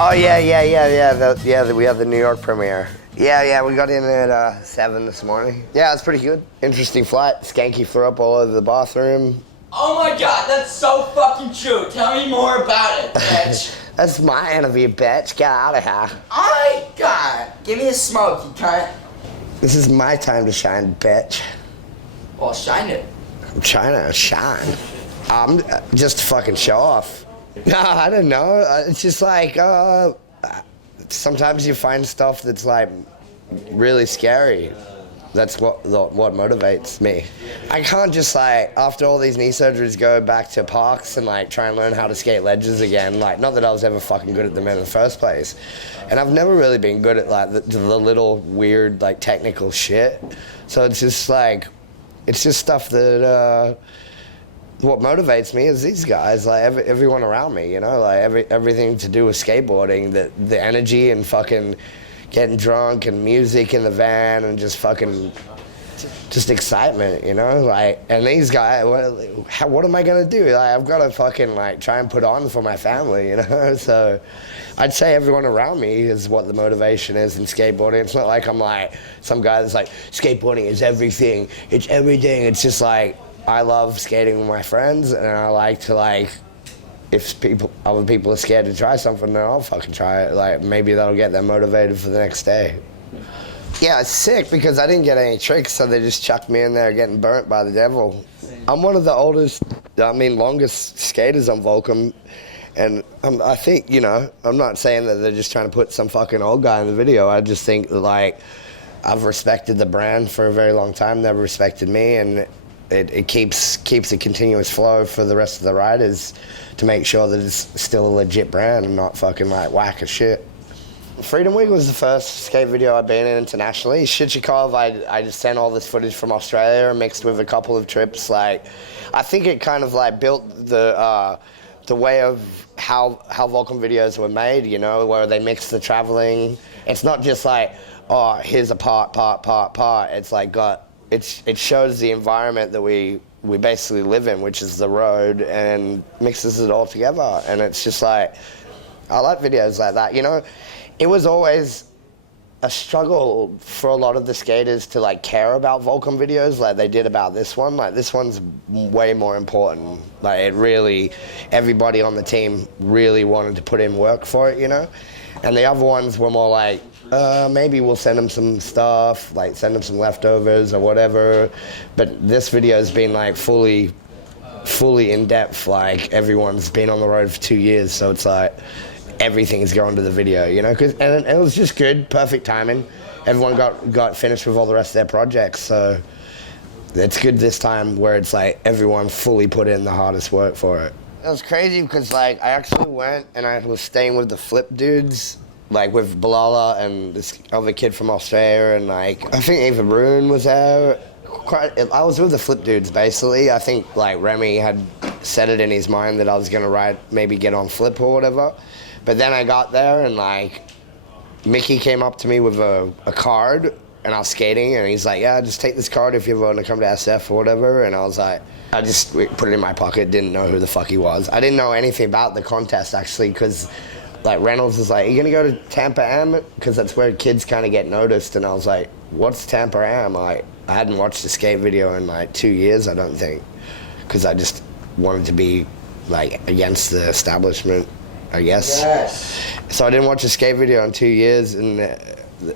Oh yeah. We had the New York premiere. Yeah, we got in at 7 this morning. Yeah, it's pretty good. Interesting flight. Skanky threw up all over the bathroom. Oh my god, that's so fucking true. Tell me more about it, bitch. That's my interview, bitch. Get out of here. Oh my god. Give me a smoke, you cunt. This is my time to shine, bitch. Well, shine it. I'm trying to shine. I'm just fucking show off. No, I don't know. It's just like, sometimes you find stuff that's like really scary. That's what motivates me. I can't just like, after all these knee surgeries, go back to parks and like try and learn how to skate ledges again. Like, not that I was ever fucking good at them in the first place. And I've never really been good at like the little weird like technical shit. So it's just like, it's just stuff that, what motivates me is these guys, like everyone around me, you know, like everything to do with skateboarding, the energy and fucking getting drunk and music in the van and just fucking, just excitement, you know, like, and these guys, what am I gonna do? Like, I've got to fucking like try and put on for my family, you know, so I'd say everyone around me is what the motivation is in skateboarding. It's not like I'm like some guy that's like, skateboarding is everything, it's everything. It's just like, I love skating with my friends, and I like to like, if other people are scared to try something, then I'll fucking try it. Like, maybe that'll get them motivated for the next day. Yeah, it's sick because I didn't get any tricks, so they just chucked me in there getting burnt by the devil. I'm one of the longest skaters on Volcom, and I think, you know, I'm not saying that they're just trying to put some fucking old guy in the video. I just think that, like, I've respected the brand for a very long time. They've respected me, and it keeps a continuous flow for the rest of the riders to make sure that it's still a legit brand and not fucking like whack as shit. Freedom Week was the first skate video I've been in internationally. Shitchikov, I just sent all this footage from Australia and mixed with a couple of trips. Like, I think it kind of like built the way of how Volcom videos were made, you know, where they mix the traveling. It's not just like, oh, here's a part. It's like it shows the environment that we basically live in, which is the road, and mixes it all together. And it's just like, I like videos like that, you know. It was always a struggle for a lot of the skaters to like care about Volcom videos like they did about this one. Like, this one's way more important. Like, it really, everybody on the team really wanted to put in work for it, you know. And the other ones were more like, maybe we'll send them some stuff, like send them some leftovers or whatever. But this video has been like fully in depth. Like, everyone's been on the road for 2 years, so it's like everything's going to the video, you know. And it was just good, perfect timing. Everyone got finished with all the rest of their projects, so it's good this time where it's like everyone fully put in the hardest work for it. It was crazy because like I actually went and I was staying with the Flip dudes, like with Balala and this other kid from Australia, and like I think Eva Bruin was there. I was with the Flip dudes basically. I think like Remy had set it in his mind that I was gonna maybe get on Flip or whatever. But then I got there and like Mickey came up to me with a card, and I was skating, and he's like, yeah, just take this card if you ever want to come to SF or whatever. And I was like, I just put it in my pocket, didn't know who the fuck he was. I didn't know anything about the contest actually, because like Reynolds was like, are you gonna go to Tampa Am? Because that's where kids kind of get noticed. And I was like, what's Tampa Am? I hadn't watched a skate video in like 2 years, I don't think, because I just wanted to be like against the establishment, I guess. Yes. So I didn't watch a skate video in 2 years, and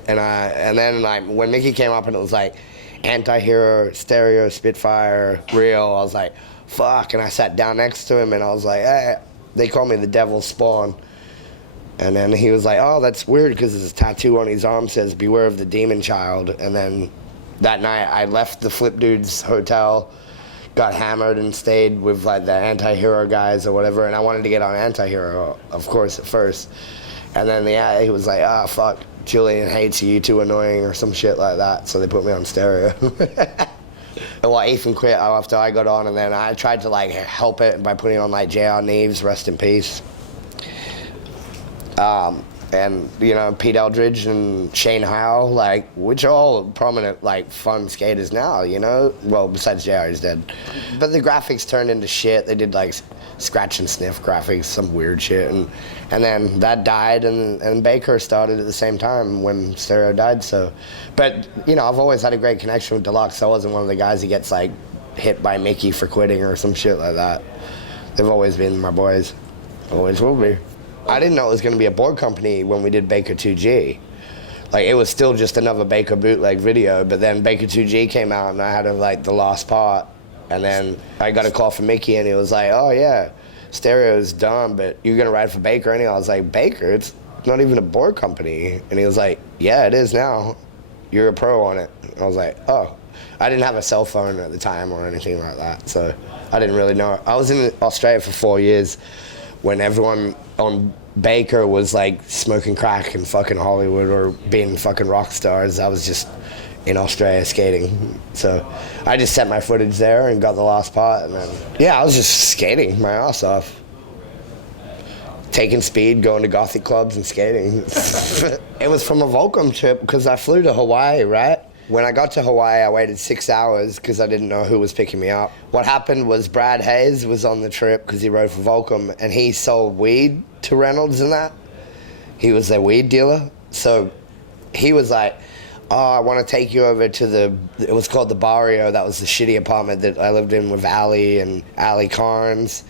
then like when Mickey came up and it was like Anti-Hero, Stereo, Spitfire, Real, I was like, fuck. And I sat down next to him and I was like, hey, they call me the Devil's Spawn. And then he was like, oh, that's weird because his tattoo on his arm says beware of the demon child. And then that night I left the Flip Dudes hotel, got hammered and stayed with like the Anti-Hero guys or whatever, and I wanted to get on Anti-Hero, of course, at first. And then he was like, ah, fuck, Julian hates you, too annoying, or some shit like that, so they put me on Stereo. Well, Ethan quit after I got on, and then I tried to like help it by putting on like JR Neves, rest in peace. and you know, Pete Eldridge and Shane Howe, like, which are all prominent, like, fun skaters now, you know? Well, besides JR, he's dead. But the graphics turned into shit. They did, like, scratch and sniff graphics, some weird shit, and then that died, and Baker started at the same time when Stereo died, so. But, you know, I've always had a great connection with Deluxe. I wasn't one of the guys who gets, like, hit by Mickey for quitting or some shit like that. They've always been my boys. Always will be. I didn't know it was going to be a board company when we did Baker 2G. Like, it was still just another Baker bootleg video, but then Baker 2G came out and I had, like, the last part. And then I got a call from Mickey and he was like, oh, yeah, Stereo's done, but you're going to ride for Baker? And I was like, Baker? It's not even a board company. And he was like, yeah, it is now. You're a pro on it. And I was like, oh. I didn't have a cell phone at the time or anything like that, so I didn't really know. I was in Australia for 4 years when everyone on Baker was like smoking crack in fucking Hollywood or being fucking rock stars. I was just in Australia skating. So I just sent my footage there and got the last part, and then, yeah, I was just skating my ass off. Taking speed, going to gothic clubs and skating. It was from a Volcom trip because I flew to Hawaii, right? When I got to Hawaii, I waited 6 hours because I didn't know who was picking me up. What happened was Brad Hayes was on the trip because he rode for Volcom, and he sold weed to Reynolds and that. He was their weed dealer. So he was like, oh, I want to take you over to it was called the Barrio. That was the shitty apartment that I lived in with Allie and Allie Carnes,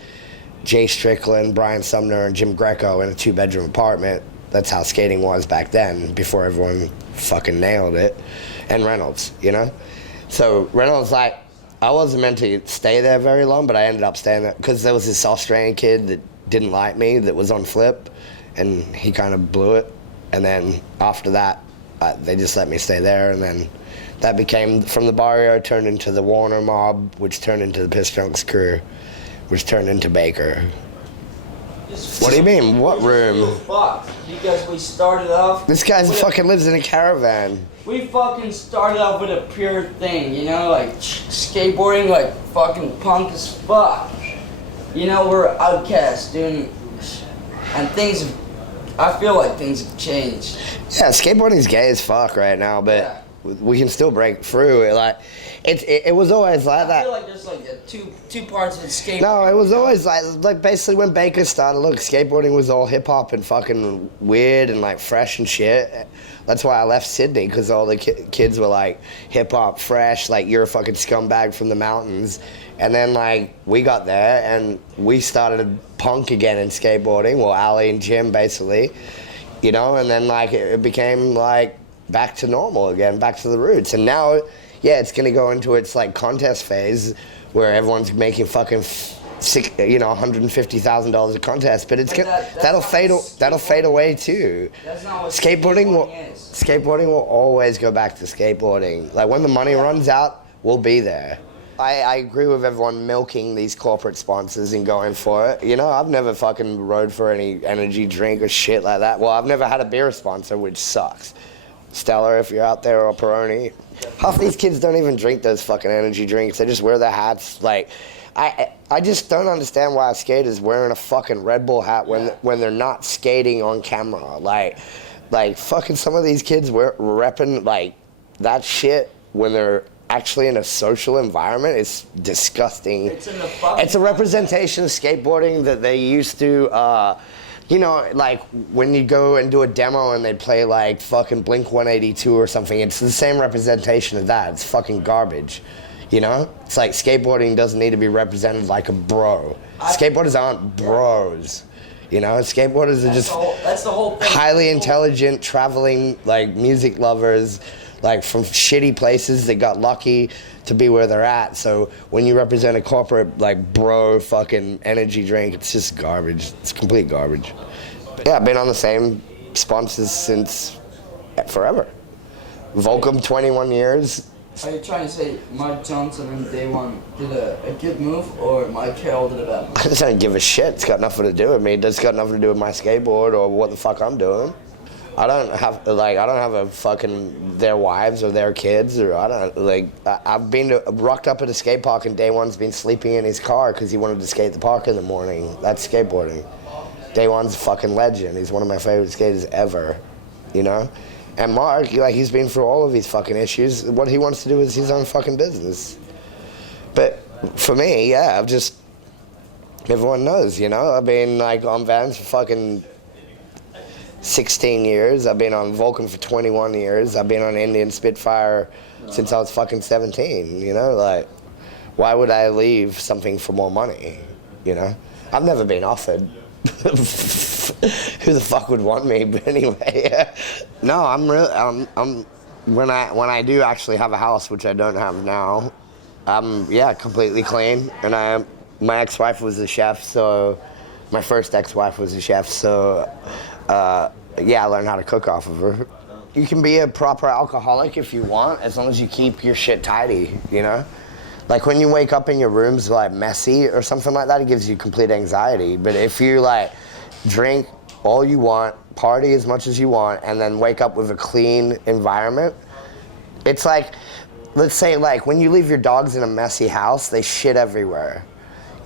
Jay Strickland, Brian Sumner, and Jim Greco in a 2-bedroom apartment. That's how skating was back then, before everyone fucking nailed it. And Reynolds, you know? So Reynolds, like, I wasn't meant to stay there very long, but I ended up staying there because there was this Australian kid that didn't like me that was on Flip, and he kind of blew it. And then after that, they just let me stay there, and then that became, from the Barrio, turned into the Warner Mob, which turned into the Piss Drunks crew, which turned into Baker. What do you mean? What room? Fuck. Because we started off. This guy fucking lives in a caravan. We fucking started off with a pure thing, you know, like skateboarding, like fucking punk as fuck. You know, we're outcasts, dude, and I feel like things have changed. Yeah, skateboarding's gay as fuck right now, but we can still break through it. Like, it was always like that. I feel like there's like two parts of skateboarding. No, it was always like basically when Baker started, look, skateboarding was all hip hop and fucking weird and like fresh and shit. That's why I left Sydney, because all the kids were like hip hop, fresh, like you're a fucking scumbag from the mountains. And then like we got there and we started punk again in skateboarding. Well, Ali and Jim basically, you know, and then like it became like back to normal again, back to the roots. And now, yeah, it's gonna go into its like contest phase where everyone's making fucking $150,000 a contest, but it's that'll fade away too. That's not what Skateboarding will always go back to skateboarding. Like when the money runs out, we'll be there. I agree with everyone milking these corporate sponsors and going for it. You know, I've never fucking rode for any energy drink or shit like that. Well, I've never had a beer sponsor, which sucks. Stella, if you're out there, or Peroni. Half these kids don't even drink those fucking energy drinks. They just wear their hats. Like, I just don't understand why a skater's wearing a fucking Red Bull hat when they're not skating on camera. Like fucking some of these kids repping like that shit when they're actually in a social environment. It's disgusting. It's a representation of skateboarding that they used to, you know, like when you go and do a demo and they play like fucking Blink 182 or something, it's the same representation of that. It's fucking garbage, you know? It's like skateboarding doesn't need to be represented like a bro. Skateboarders aren't bros, you know? Skateboarders are just that's the whole thing. Highly intelligent, traveling, like music lovers, like from shitty places that got lucky to be where they're at. So when you represent a corporate like bro fucking energy drink, it's just garbage. It's complete garbage. Yeah, I've been on the same sponsors since forever. Volcom 21 years. Are you trying to say Mike Johnson and Day One did a good move, or Mike Carroll did a bad move? I just don't give a shit. It's got nothing to do with me. It's got nothing to do with my skateboard or what the fuck I'm doing. I don't have a fucking their wives or their kids, or I've been rocked up at a skate park and Day One's been sleeping in his car because he wanted to skate the park in the morning. That's skateboarding. Day One's a fucking legend. He's one of my favorite skaters ever, you know? And Mark, he's been through all of these fucking issues. What he wants to do is his own fucking business. But for me, yeah, everyone knows, you know? I've been on Vans for fucking 16 years. I've been on Volcom for 21 years. I've been on Indian Spitfire since I was fucking 17, you know? Why would I leave something for more money, you know? I've never been offered. Who the fuck would want me? But anyway, no, I'm when I do actually have a house, which I don't have now, I'm completely clean. And my ex-wife was a chef, so my first ex-wife was a chef, so I learned how to cook off of her. You can be a proper alcoholic if you want, as long as you keep your shit tidy, you know? Like when you wake up and your room's messy or something like that, it gives you complete anxiety. But if you drink all you want, party as much as you want, and then wake up with a clean environment, it's let's say when you leave your dogs in a messy house, they shit everywhere,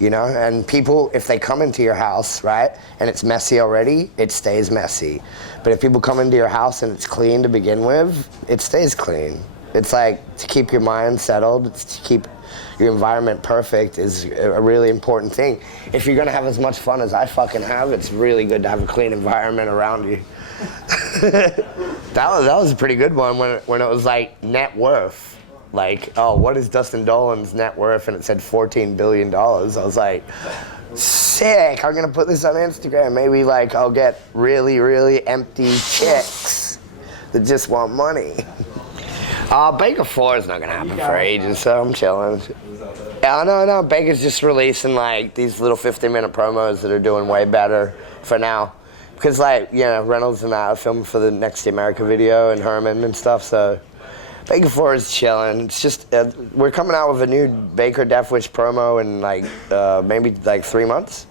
you know? And people, if they come into your house, right, and it's messy already, it stays messy. But if people come into your house and it's clean to begin with, it stays clean. It's to keep your mind settled, it's to keep your environment perfect is a really important thing. If you're gonna have as much fun as I fucking have, it's really good to have a clean environment around you. That was a pretty good one when it was net worth. What is Dustin Dollin's net worth? And it said $14 billion. I was sick, I'm gonna put this on Instagram. Maybe I'll get really, really empty chicks that just want money. Baker 4 is not gonna happen for ages, so I'm chilling. No, Baker's just releasing these little 15-minute promos that are doing way better for now. Because Reynolds and I are filming for the Next to America video and Herman and stuff, so Baker 4 is chilling. It's just, we're coming out with a new Baker Death Wish promo in maybe 3 months.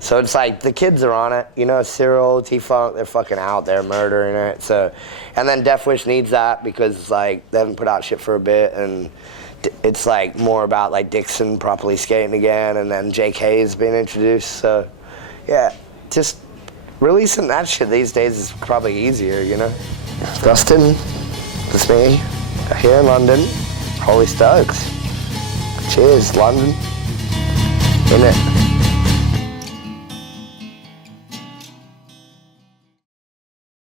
So it's the kids are on it, you know, Cyril, T-Funk, they're fucking out there murdering it. So, and then Death Wish needs that because they haven't put out shit for a bit, and it's more about Dixon properly skating again, and then JK's being introduced. So, yeah, just releasing that shit these days is probably easier, you know. Dustin, that's me, here in London. Holy Stokes. Cheers, London. In it.